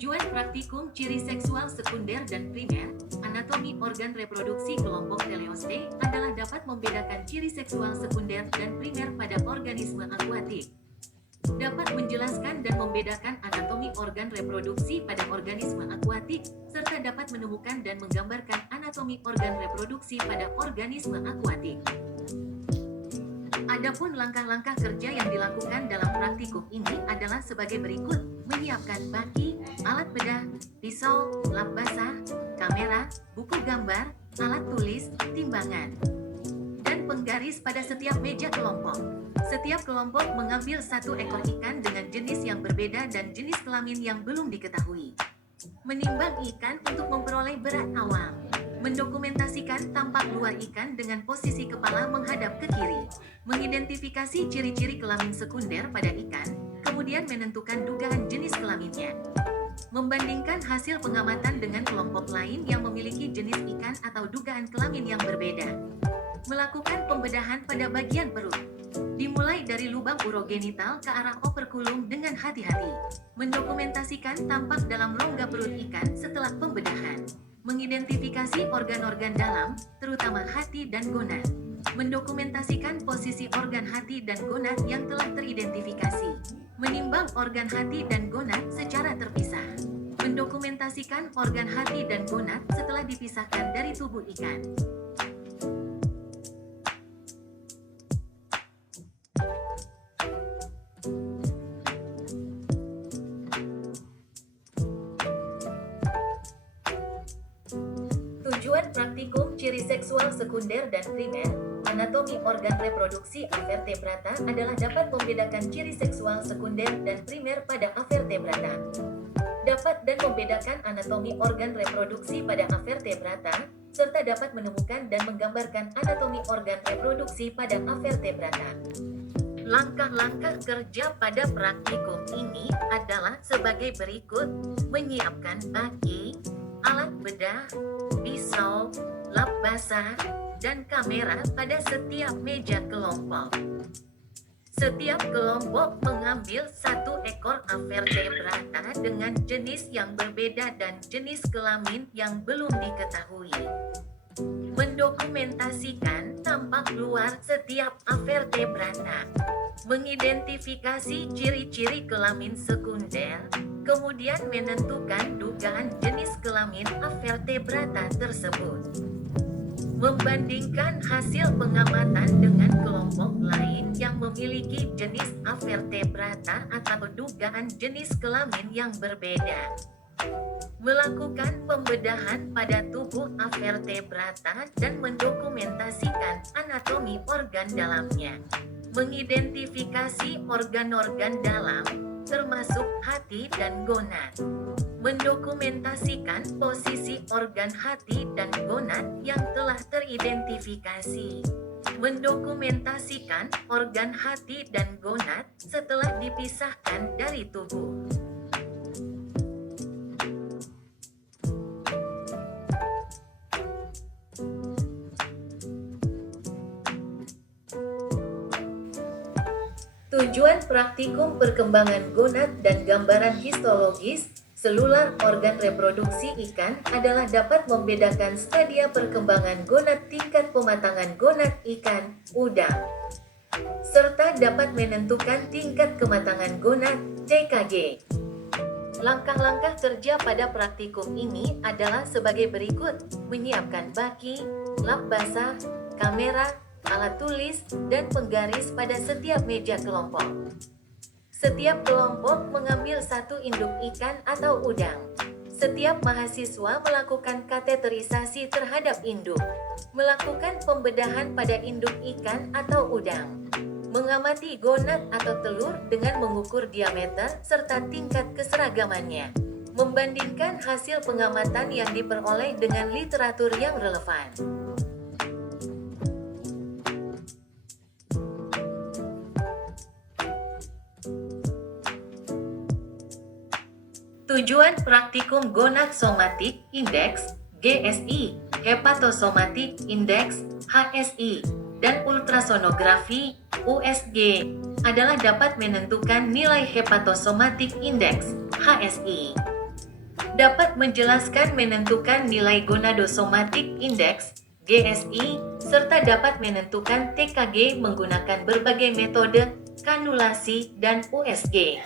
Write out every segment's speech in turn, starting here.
Tujuan praktikum ciri seksual sekunder dan primer, anatomi organ reproduksi kelompok teleoste adalah dapat membedakan ciri seksual sekunder dan primer pada organisme akuatik. Dapat menjelaskan dan membedakan anatomi organ reproduksi pada organisme akuatik, serta dapat menemukan dan menggambarkan anatomi organ reproduksi pada organisme akuatik. Adapun langkah-langkah kerja yang dilakukan dalam praktikum ini adalah sebagai berikut: menyiapkan baki, alat bedah, pisau, lap basah, kamera, buku gambar, alat tulis, timbangan, dan penggaris pada setiap meja kelompok. Setiap kelompok mengambil satu ekor ikan dengan jenis yang berbeda dan jenis kelamin yang belum diketahui. Menimbang ikan untuk memperoleh berat awal. Mendokumentasikan tampak luar ikan dengan posisi kepala menghadap ke kiri. Mengidentifikasi ciri-ciri kelamin sekunder pada ikan, kemudian menentukan dugaan jenis kelaminnya. Membandingkan hasil pengamatan dengan kelompok lain yang memiliki jenis ikan atau dugaan kelamin yang berbeda. Melakukan pembedahan pada bagian perut. Dimulai dari lubang urogenital ke arah operkulum dengan hati-hati. Mendokumentasikan tampak dalam rongga perut ikan setelah pembedahan. Mengidentifikasi organ-organ dalam, terutama hati dan gonad. Mendokumentasikan posisi organ hati dan gonad yang telah teridentifikasi. Menimbang organ hati dan gonad secara terpisah. Mendokumentasikan organ hati dan gonad setelah dipisahkan dari tubuh ikan. Tujuan praktikum ciri seksual sekunder dan primer, anatomi organ reproduksi avertebrata adalah dapat membedakan ciri seksual sekunder dan primer pada avertebrata. Dapat dan membedakan anatomi organ reproduksi pada avertebrata, serta dapat menemukan dan menggambarkan anatomi organ reproduksi pada avertebrata. Langkah-langkah kerja pada praktikum ini adalah sebagai berikut: menyiapkan baki, alat bedah, pisau, lap basah, dan kamera pada setiap meja kelompok. Setiap kelompok mengambil satu ekor avertebrata dengan jenis yang berbeda dan jenis kelamin yang belum diketahui. Mendokumentasikan tampak luar setiap avertebrata. Mengidentifikasi ciri-ciri kelamin sekunder, kemudian menentukan dugaan jenis kelamin avertebrata tersebut. Membandingkan hasil pengamatan dengan kelompok lain yang memiliki jenis avertebrata atau dugaan jenis kelamin yang berbeda. Melakukan pembedahan pada tubuh avertebrata dan mendokumentasikan anatomi organ dalamnya. Mengidentifikasi organ-organ dalam, termasuk hati dan gonad. Mendokumentasikan posisi organ hati dan gonad yang telah teridentifikasi. Mendokumentasikan organ hati dan gonad setelah dipisahkan dari tubuh. Tujuan praktikum perkembangan gonad dan gambaran histologis selular organ reproduksi ikan adalah dapat membedakan stadia perkembangan gonad tingkat pematangan gonad ikan, udang, serta dapat menentukan tingkat kematangan gonad, TKG. Langkah-langkah kerja pada praktikum ini adalah sebagai berikut: menyiapkan baki, lap basah, kamera, alat tulis, dan penggaris pada setiap meja kelompok. Setiap kelompok mengambil satu induk ikan atau udang. Setiap mahasiswa melakukan kateterisasi terhadap induk. Melakukan pembedahan pada induk ikan atau udang. Mengamati gonad atau telur dengan mengukur diameter serta tingkat keseragamannya. Membandingkan hasil pengamatan yang diperoleh dengan literatur yang relevan. Tujuan praktikum gonad somatik indeks GSI, hepatosomatik indeks HSI, dan ultrasonografi USG adalah dapat menentukan nilai hepatosomatik indeks HSI. Dapat menjelaskan menentukan nilai Gonadosomatic Index (GSI) serta dapat menentukan TKG menggunakan berbagai metode kanulasi dan USG.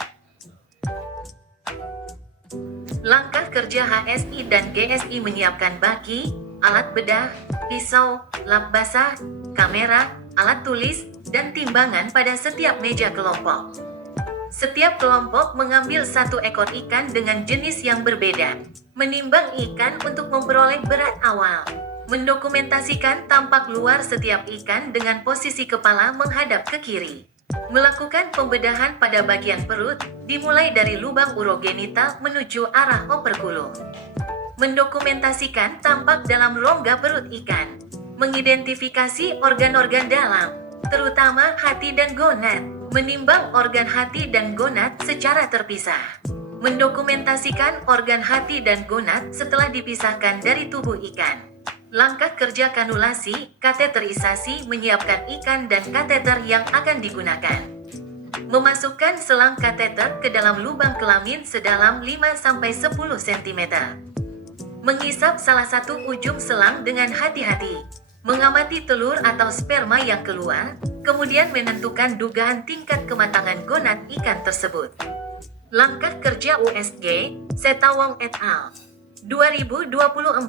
Langkah kerja HSI dan GSI menyiapkan baki, alat bedah, pisau, lap basah, kamera, alat tulis, dan timbangan pada setiap meja kelompok. Setiap kelompok mengambil satu ekor ikan dengan jenis yang berbeda. Menimbang ikan untuk memperoleh berat awal. Mendokumentasikan tampak luar setiap ikan dengan posisi kepala menghadap ke kiri. Melakukan pembedahan pada bagian perut, dimulai dari lubang urogenital menuju arah operkulum. Mendokumentasikan tampak dalam rongga perut ikan. Mengidentifikasi organ-organ dalam, terutama hati dan gonad. Menimbang organ hati dan gonad secara terpisah. Mendokumentasikan organ hati dan gonad setelah dipisahkan dari tubuh ikan. Langkah kerja kanulasi, kateterisasi menyiapkan ikan dan kateter yang akan digunakan. Memasukkan selang kateter ke dalam lubang kelamin sedalam 5-10 cm. Mengisap salah satu ujung selang dengan hati-hati. Mengamati telur atau sperma yang keluar, kemudian menentukan dugaan tingkat kematangan gonad ikan tersebut. Langkah kerja USG, Setawong et al. 2024.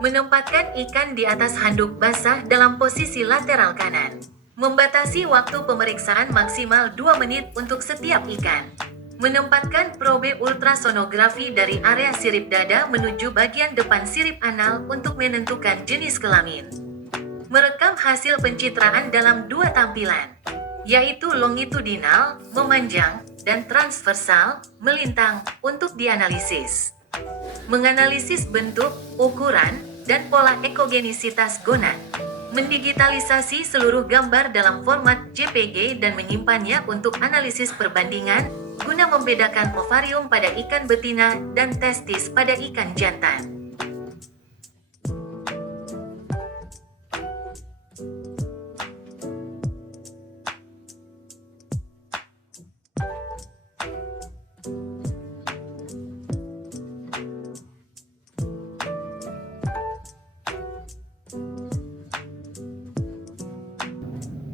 Menempatkan ikan di atas handuk basah dalam posisi lateral kanan. Membatasi waktu pemeriksaan maksimal 2 menit untuk setiap ikan. Menempatkan probe ultrasonografi dari area sirip dada menuju bagian depan sirip anal untuk menentukan jenis kelamin. Merekam hasil pencitraan dalam 2 tampilan, yaitu longitudinal, memanjang, dan transversal, melintang, untuk dianalisis. Menganalisis bentuk, ukuran, dan pola ekogenisitas gonad. Mendigitalisasi seluruh gambar dalam format JPG dan menyimpannya untuk analisis perbandingan, guna membedakan ovarium pada ikan betina dan testis pada ikan jantan.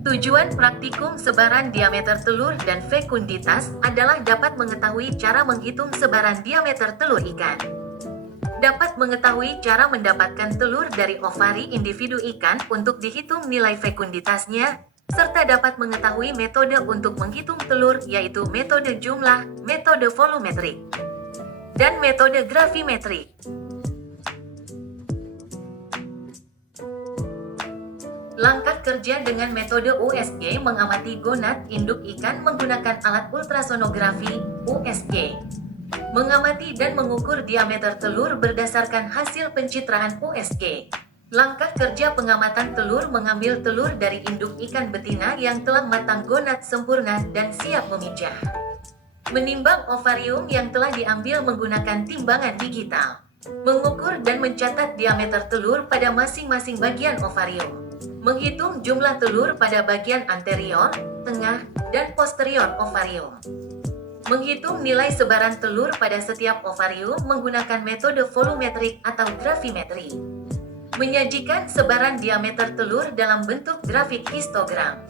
Tujuan praktikum sebaran diameter telur dan fekunditas adalah dapat mengetahui cara menghitung sebaran diameter telur ikan. Dapat mengetahui cara mendapatkan telur dari ovari individu ikan untuk dihitung nilai fekunditasnya, serta dapat mengetahui metode untuk menghitung telur yaitu metode jumlah, metode volumetrik, dan metode gravimetrik. Langkah kerja dengan metode USG mengamati gonad induk ikan menggunakan alat ultrasonografi USG. Mengamati dan mengukur diameter telur berdasarkan hasil pencitraan USG. Langkah kerja pengamatan telur mengambil telur dari induk ikan betina yang telah matang gonad sempurna dan siap memijah. Menimbang ovarium yang telah diambil menggunakan timbangan digital. Mengukur dan mencatat diameter telur pada masing-masing bagian ovarium. Menghitung jumlah telur pada bagian anterior, tengah, dan posterior ovarium. Menghitung nilai sebaran telur pada setiap ovarium menggunakan metode volumetrik atau gravimetri. Menyajikan sebaran diameter telur dalam bentuk grafik histogram.